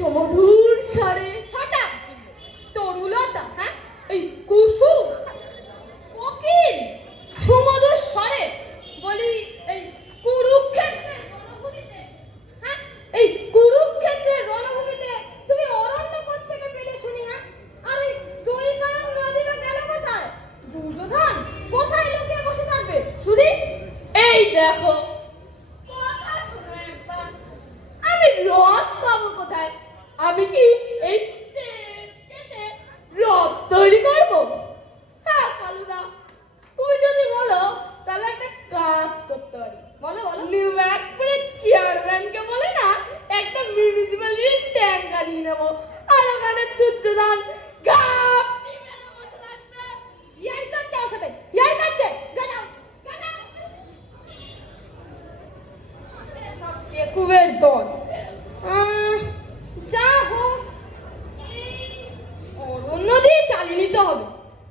সমধুর স্বরে ছটা তরুলতা, হ্যাঁ এই কুসুম কোকিল সুমধুর স্বরে বলি এই কুরুক্ষেত্রের রণভূমিতে, হ্যাঁ এই কুরুক্ষেত্রের রণভূমিতে তুমি অরণ্য থেকে পেলে শুনি, হ্যাঁ আর এই দৈবায়ন নদীটা গেল কোথায়? দুর্যোধন কোথায় লুকিয়ে বসে থাকবে শুনি? এই দেখো কথা শোনো একবার, আমি রথ পাবো কোথায়? আমি কি এই কেটে রথ তৈরি করবো? হ্যাঁ কালুদা, তুমি যদি বলো তাহলে একটা কাজ করতে পারি। বলো বলো। নিউইয়র্কের চেয়ারম্যানকে বলে না একটা মিউনিসিপ্যালিটি ট্যাঙ্ক আনিয়ে নেবো, আর ওখানে দুর্যোধন গাপ টিমে বসে থাকবে। ইয়ার কাছে আমার সাথে ইয়ার কাছে গানাও গানাও সবচেয়ে কুবের দল। যা হোক অরণ্য দিয়ে চালিয়ে নিতে হবে,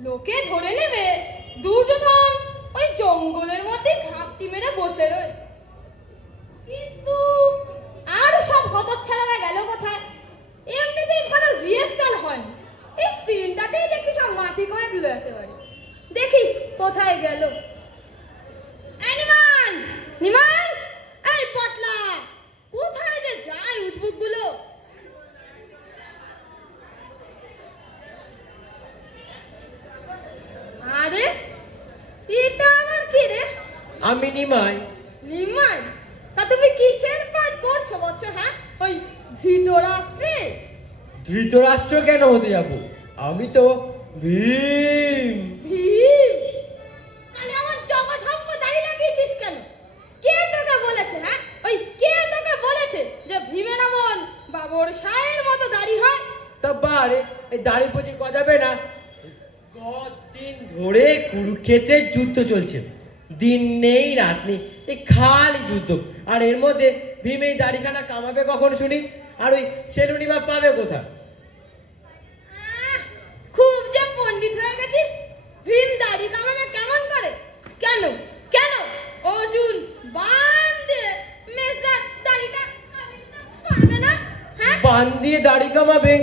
লোকে ধরে নেবে দুর্যোধন ওই জঙ্গলের মধ্যে ঘাপটি মেরে বসে রয়েছে। কিন্তু আর সব হতচ্ছাড়ারা গেল কোথায়? এমনিতেই ভালো রিহার্সাল হয়, এই সিনটাতেই দেখি সব মাটি করে দিল একেবারে। দেখি কোথায় গেল। এই নিমাই নিমাই, এই পটলা, কোথায় যে যায় উজবুক গুলো? আরে এটা আমার কি রে? আমি নিমাই। নিমাই, তা তুমি কিসের পাঠ করছো বলছো? হ্যাঁ ওই ধৃতরাষ্ট্রে? ধৃতরাষ্ট্র কেন হতে যাব? আমি তো ভীম। ভীম? তাহলে আমার জগৎসম্প দাড়ি লাগিয়েছিস কেন? কে তোকে বলেছে? হ্যাঁ ওই কে তোকে বলেছে যে ভীমের এমন বাবর শাহের মতো দাড়ি হয়? তা বারে এই দাড়ি পুঁজি গজাবে না? কদিন ধরে কুরুক্ষেত্রের যুদ্ধ চলছে, দিন নেই রাত নেই, এই খালি যুদ্ধ। আর এর মধ্যে ভীম এই দাড়িখানা কামাবে কখন শুনি? আর ওই সেলুনি বা পাবে কোথা? খুব যে পণ্ডিত হয়ে গেছিস। ভীম দাড়ি কামাবে কেমন করে? কেন কেন অর্জুন বান দিয়ে মেজদার দাড়িটা কামাতে পারবে না? হ্যাঁ বান দিয়ে দাড়ি কামাবে?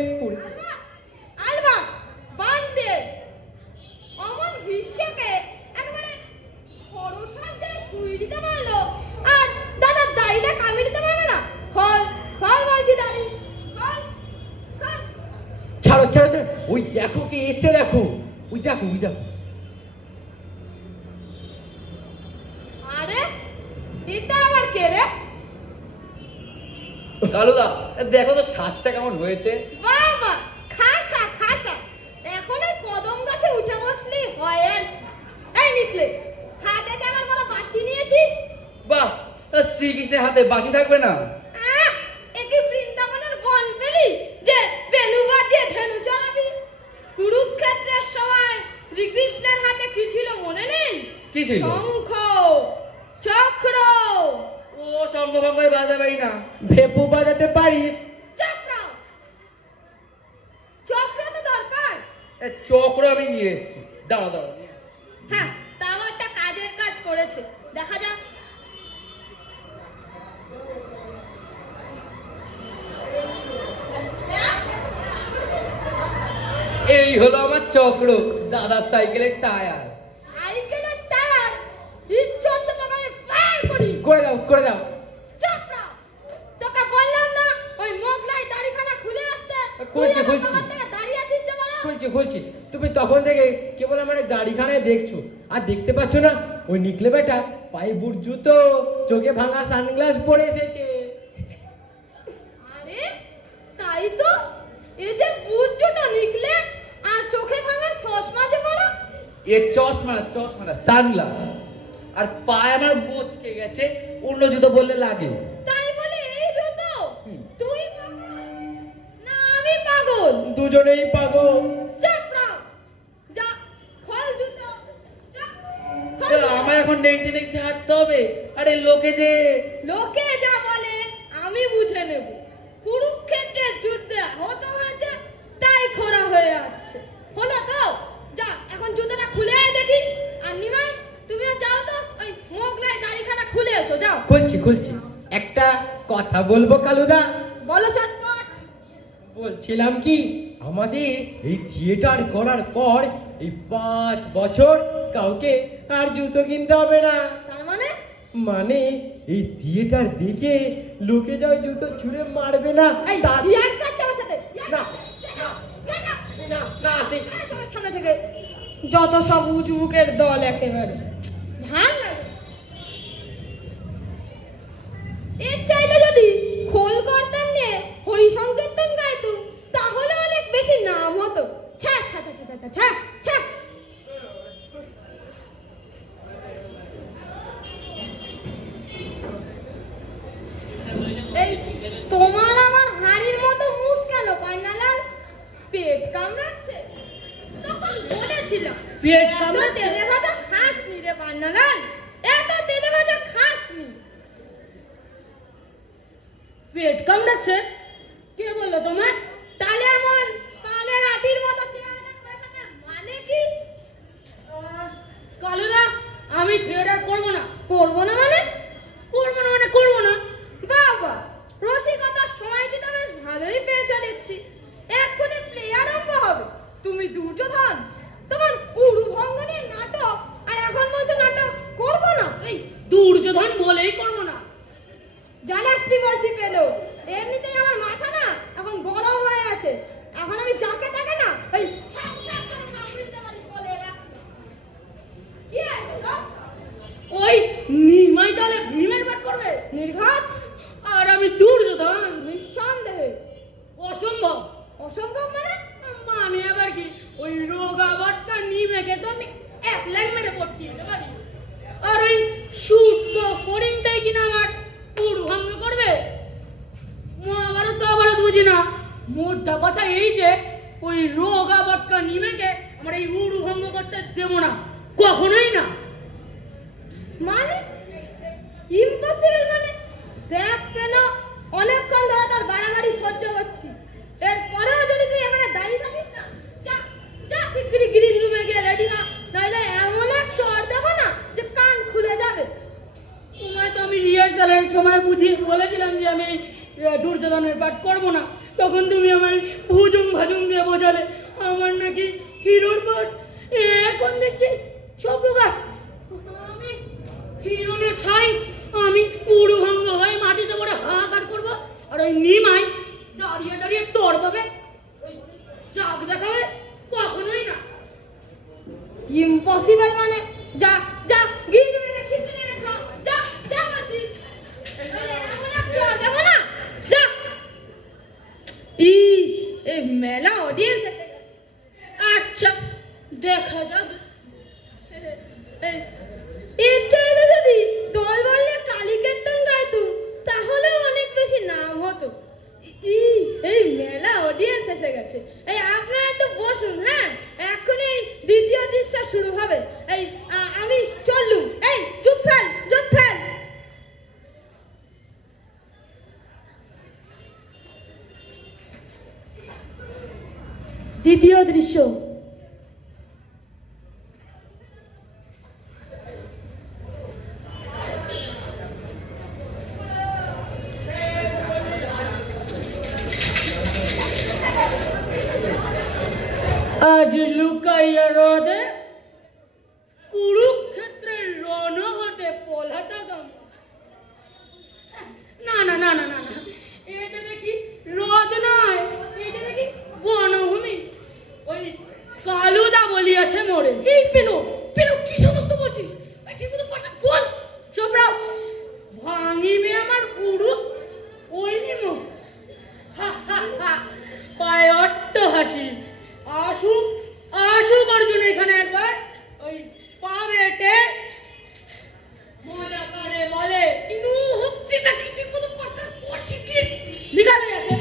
আলবা বান দিয়ে অমন ভীষ্মকে একবারে সরসার দিয়ে শুই দিতে পারলো, আর দাদার দাড়িটা কামিয়ে দিতে পারবে না? ফল ফল বলছি দাড়ি ফল ফল। ছাড়ো ছাড়ো ছাড়ো, ওই দেখো কি এসে, দেখো ওই দেখো ওই দেখো। আরে এটা আবার কে রে? কালুদা দেখো তো সাজটা কেমন হয়েছে। বাবা খাসা খাসা, এখন এই কদম গাছে উঠে বসলি হয়। আর এই নিকলে হাতে জামার বড় বাঁশি নিয়েছিস? বাহ, শ্রীকৃষ্ণের হাতে বাঁশি থাকবে না? একে বৃন্দাবনের বন পেলি যে বেনু বাজিয়ে ধেনু চড়াবি? কুরুক্ষেত্রের সময় শ্রীকৃষ্ণের হাতে কি ছিল মনে নেই? কি ছিল? শঙ্খ চক্র। ও শঙ্খভঙ্গের বাজাতে পারি না। ভেপু বাজাতে পারিস? চক্র চক্র তো দরকার। চক্র আমি নিয়ে এসেছি, দাঁড়া দাঁড়া নিয়ে আসছি। হ্যাঁ তাও একটা কাজের কাজ করেছে, দেখা যাক। এই হলো আমার চক্র, দাদার সাইকেলের টায়ার। সাইকেলের টায়ার? ইচ্ছে হচ্ছে তোকে আমি ফায়ার করি। করে দাও করে দাও। চক্র তোকে বললাম না ওই মোগলাই দাড়িখানা খুলে আসতে? খুলছি, তুই খুলছি। আমার থেকে দাঁড়িয়ে আছিস যে বলো? খুলছি খুলছি, তুমি তখন থেকে কেবল আমার এই দাড়িখানায় দেখছো, আর দেখতে পাচ্ছ না ওই নিকলে বেটা পায়ে বুট জুতো, চোখে ভাঙা সানগ্লাস পরে এসেছে। আরে তাই তো, এই যে বুট জুতো নিকলে আর চোখে ভাঙা চশমা যে পড়া। এ চশমা না সানগ্লাস। আর পায়ে আমার মোচকে গেছে, অন্য জুতো বললে লাগে। তাই বলে এই জুতো? তুই পাগল না আমি পাগল? দুজনেই পাগল। চাপড়া যা খোল জুতো যা খোল তো জুতো। আমার এখন নেংচে হাঁটতে হবে। আরে লোকে যে লোকে যা বলে আমি বুঝে নেব। কুরুক্ষেত্রের যুদ্ধে আহত হয়েছে তাই খোড়া হয়ে যাচ্ছে, হলো তো? যা এখন জুতোটা খুলে আয় দেখি। আর নিমাই তুমিও যাও তো, ওই মোগলাই দাড়িখানা খুলে এসো যাও। খুলছি খুলছি, একটা কথা বলবো কালুদা? বলো চটপট। বলছিলাম কি, আমাদের এই থিয়েটার করার পর এই 5 বছর কাউকে আর জুতো কিনতে হবে না। তার মানে মানে এই থিয়েটার দেখে লোকে যা ওই জুতো ছুঁড়ে মারবে না। এই তার ইয়ার কাছে আমার সাথে না, না, না, আসে। চলো সামনে থেকে, যত সব উজবুকের দল একেবারে ভাল লাগে। এর চাইতে যদি খোল করতেন নিয়ে হরি সংকীর্তন গাইতো তাহলে অনেক বেশি নাম হতো। ছ্যা ছ্যা ছ্যা ছ্যা ছ্যা ছ্যা ছ্যা। এই তোমার আমার হাড়ির মতো মুখ কেন পান্নালাল? পেট কামড়াচ্ছে? তখন বলেছিলাম পেট এত কামড়াচ্ছে? তেলে ভাজা খাসনি রে পান্নালাল, এত তেলে ভাজা খাসনি। পেট কামড়াচ্ছে? কে বললো তোমার? তাহলে এমন কালের আটির মতো চেহারা করে থাকার মানে কি? কালুদা, আমি থিয়েটার করবো না। করবো না মানে? করবো না মানে করবো না। বাবা, রসিকতার সময় দিতে বেশ ভালোই পেয়েছো দেখছি। এক্ষুনি প্লে আরম্ভ হবে, তুমি দুর্যোধন, তোমার উরুভঙ্গ নিয়ে নাটক, আর এখন বলছো নাটক করবো না। এই দুর্যোধন বলেই করবো না। জানাস তুই বলছি কেন? এমনিতেই আমার মাথা না এখন গরম হয়ে আছে। এখন আমি যাকে তাকে না ওই ঠ্যাক ঠ্যাক করে কামড়ে দিতে পারি বলে রাখলাম। কি আছে গো? ওই নিমাই দলে ভীমের পাঠ করবে, নির্ঘাত, আর আমি দুর্যোধন। নিঃসন্দেহে। অসম্ভব। অসম্ভব মানে? মানে আবার কি? ওই রোগা বটকা নিমেকে তো আমি এক লাইন মেরে পড়তে পারি, আর ওই শুদ্ধ ফড়িংটাই কিনা আমার উরুভঙ্গ করবে। মহাভারত তো আবার বুঝি না। মোদ্দা কথা এই যে ওই রোগা বটকা নিমেকে আমার এই উরুভঙ্গ করতে দেবো না, কখনোই না। মানে ইম্পসিবল মানে? দেখ কেন অনেকক্ষণ ধরে তোর বাড়াবাড়ি সহ্য করছি, এরপরেও যদি তুই এখানে দাঁড়িয়ে থাকিস না, যা যা শিগগিরি গ্রিন রুমে গিয়ে রেডি হ, নাহলে এমন এক চড় দেবো না যে কান খুলে যাবে। তোমায় তো আমি রিহার্সালের সময় বুঝিয়ে বলেছিলাম যে আমি দুর্যোধনের পাঠ করবো না, তখন তুমি আমায় ভুজুং ভাজুং দিয়ে বোঝালে আমার নাকি হিরোর পাঠ। এখন দেখছি সব গাছ আমি হিরোনের ছাই, আমি পুরুভঙ্গ হয়ে মাটিতে পড়ে হাহাকার করবো, আর ওই নিমাই দাঁড়িয়ে দাঁড়িয়ে তোর পাবে ওই চাঁদ দেখাবে, কখনোই না। ইম্পসিবল মানে? যা যা গ্রিন রুমে গিয়ে শিগগিরি রেখো, যা যা বলছি, নাহলে এমন এক চড় দেবো না, যা। এই মেলা অডিয়েন্স এসে গেছে। আচ্ছা, দেখা যাবে। এর চাইতে যদি দল বললে কালী কীর্তন গাইতো তাহলেও অনেক বেশি নাম হতো। এই মেলা অডিয়েন্স এসে গেছে। এই আপনারা একটু বসুন, হ্যাঁ, এক্ষুনি দ্বিতীয় দৃশ্য শুরু হবে। এই আমি চললুম। এই চুপ ফেল, চুপ ফেল। দ্বিতীয় দৃশ্য। আজ লুকাইয়া রদে কুরুক্ষেত্রের রণ হতে পলাতকম। না না না না না না, এটা দেখি হ্রদ নয়, এটা দেখি বনভূমি। ওই কালুদা বলিয়াছে মোরে। এই পেলো পেলো, কি সমস্ত বলছিস? ঠিক মতো পাটা বল। চুপ রাখ, ভাঙিবে আমার গুরু ওই নিমো। পায় অট্ট হাসি। আসুক আসুক অর্জুন এখানে একবার, ওই পা বেটে মজা করে বলে ইনু হচ্ছেটা কি, ঠিক মতো পাটা বসি কি লিখালে আছে।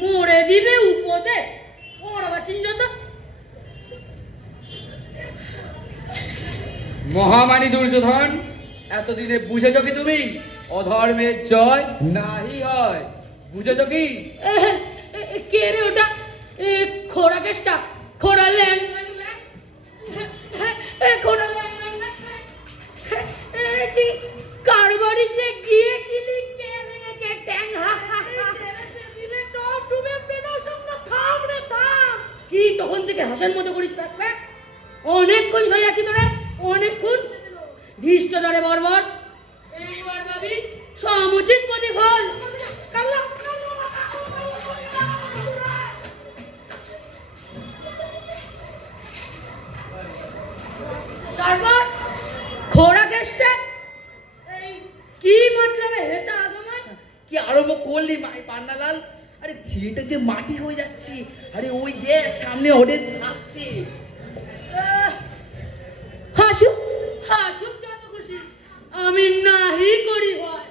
মোড়ে দিবে উপদেশ, ওরা বাচিন যত। মহামানী দুর্যোধন, এতদিনে বুঝেছ কি তুমি অধর্মের জয় নাহি হয়? বুঝেছ কি? কে রে ওটা? খোড়া কেষ্টা, খোড়া ল্যাং, খোড়া ল্যাং। কার বাড়িতে গিয়েছিলি? কে রয়েছে ট্যাং? সব তখন থেকে হাসার মতো করিস প্যাক প্যাক। অনেকক্ষণ সই আছি তোরা, অনেকক্ষণ ধৃষ্ট ধরে বর্বর। এইবার ভাবি সমুচিত প্রতিফল। তারপর খোড়া কেসটা এই কি মতলবে হেতা আগমন? কি আরম্ভ করলি মাই পান্নালাল? আরে ছেলেটা যে মাটি হয়ে যাচ্ছে, আরে ওই দেখ সামনে ওদের আসছে। হাসুক হাসুক যত খুশি, আমি নাহি করি হয়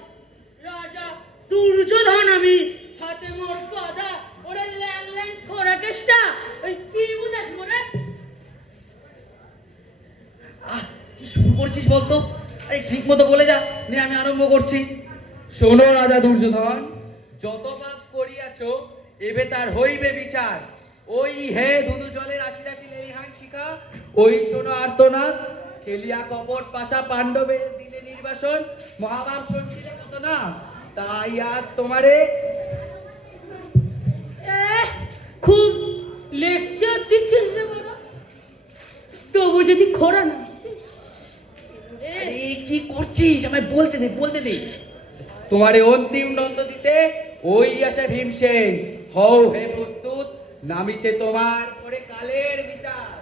রাজা দুর্যোধন। আমি হাতে মোর গদা, ওরে ল্যাং ল্যাং খোড়া কেসটা ওই কি বুঝাস মোরে? কি শুরু করছিস বলতো? আরে ঠিক মতো বলে যা, নে আমি আরম্ভ করছি। শোনো রাজা দুর্যোধন, যত পাপ করিয়াছ এবে তার হইবে বিচার। ওই হে ধুধু জলের রাশি রাশি লেলিহান শিখা, ওই শোনো আর্তনাদ, খেলিয়া কপট পাশা পাণ্ডবে দিলে নির্বাসন, মহাভাব সঞ্চিলে কত না, তাই আজ তোমারে। খুব লেকচার দিচ্ছিস রে বাবা, তবু যদি খোড়া না। আরে কি করছিস? আমায় বলতে দে, বলতে দে। তোমারে অন্তিম দণ্ড দিতে ওই আসে ভীমসেন। হও হে প্রস্তুত, নামিছে তোমার পরে কালের বিচার।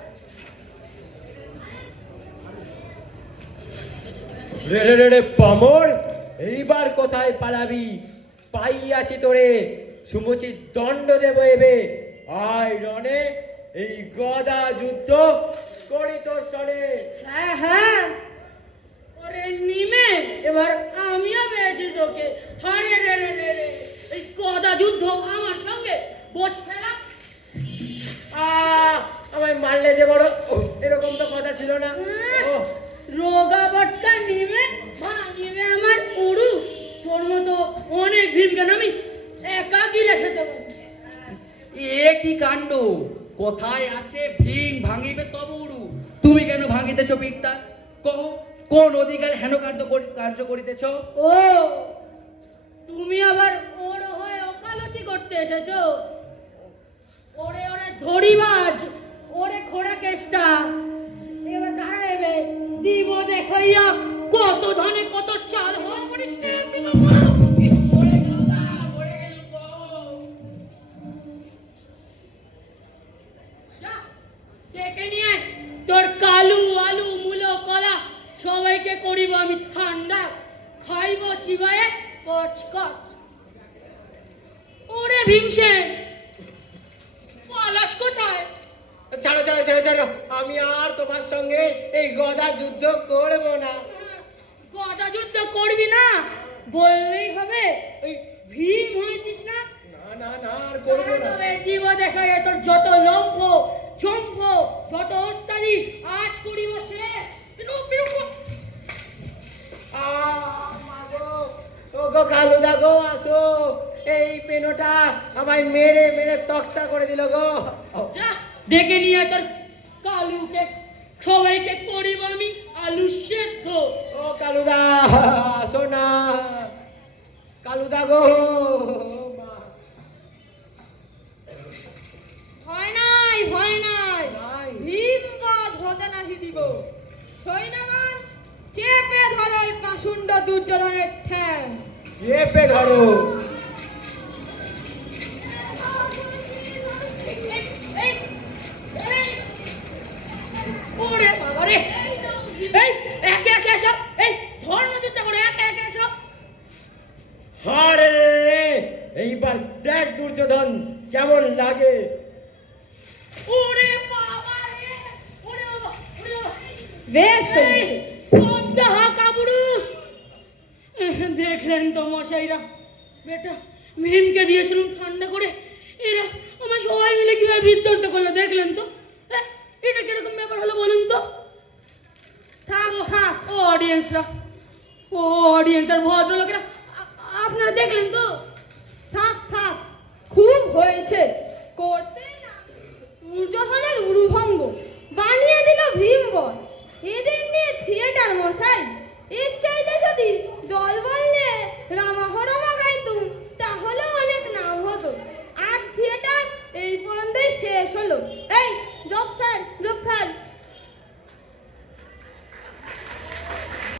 রে রে রে রে পামর, এইবার কোথায় পালাবি? পাইয়াছি তোরে, সমুচিত দণ্ড দেব এবে। আয় রণে, এই গদা যুদ্ধ করি তোর সনে। হ্যাঁ হ্যাঁ, ওরে নিমে, এবার আমিও পেয়েছি তোকে। হারে রে রে রে রে, এই গদা যুদ্ধ আমার সঙ্গে বোঝ ফেলা। আমায় মারলে যে বড়, এরকম তো কথা ছিল না। ও, রোগা বটকা নিমে ভাঙিবে আমার উড়ু। তোর মতো অনেক ভীমকে আমি একাকি রেখে দেবো। এ কি কাণ্ড! কোথায় আছে ভীম ভাঙিবে তব উড়ু? তুমি কেন ভাঙিতেছ পিঠটা? কহ, কোন অধিকার হেন কার্য করিতেছ? ও, তুমি আবার ওর হয়ে ওকালতি করতে এসেছো? ওরে ওরে ধরিবাজ, ওরে খোড়া কেষ্টা, এবার দাঁড়াইবে দিব দেখাইয়া কত ধানে কত চাল হয় করিস নে। ডেকে নিয়ে তোর কালু আলু মূলো কলা সবাইকে করিব আমি ঠান্ডা, খাইব চিবায়ে কচকচ। ওরে ভীমসেন, পলাশ কোথায়? ছাড়ো ছাড়ো ছাড়ো ছাড়ো, আমি আর তোমার সঙ্গে এই গদা যুদ্ধ করব না। গদা যুদ্ধ করবি না বললেই হবে? ওই ভীম হয়েছিস না? না না না, আর করবো না। তবে দিব দেখায় তোর যত লম্ফ চম্প, যত ওস্তাদি আজ করিব শেষ। ওগো কালুদা গো, আসো, এই পেনোটা আমায় মেরে মেরে তক্তা করে দিল গো। যা ডেকে নিয়ে তোর কালুকে সবাইকে করিব আমি আলু সেদ্ধ। ও কালুদা, আসো না কালুদা গো। ভয় নাই, ভয় নাই, নাই। ভীম বধ হতে নাহি দিব। সৈন্যগণ, চেপে ধরো এই পাষণ্ড দুর্যোধনের ঠ্যাং। চেপে ধরো। ওরে বাবা রে, এই একে একে এসো, এই ধর্মযুদ্ধ করে একে একে এসো। হারে রে, এইবার দেখ দুর্যোধন কেমন লাগে। ওরে বাবা রে, ওরে বাবা, ওরে বাবা। বেশ এই স্তব্ধ হা কাপুরুষ। দেখলেন তো মশাইরা, বেটা ভীমকে দিয়েছিলাম ঠান্ডা করে, এরা আমার সবাই মিলে কিভাবে বিধ্বস্ত করলো দেখলেন তো? এটা কিরকম ব্যাপার হলো বলুন তো? থাক থাক, ও অডিয়েন্সরা, ও অডিয়েন্স আর ভদ্রলোকেরা, আপনারা দেখলেন তো? থাক থাক, খুব হয়েছে। করতে না দুর্যোধনের উড়ু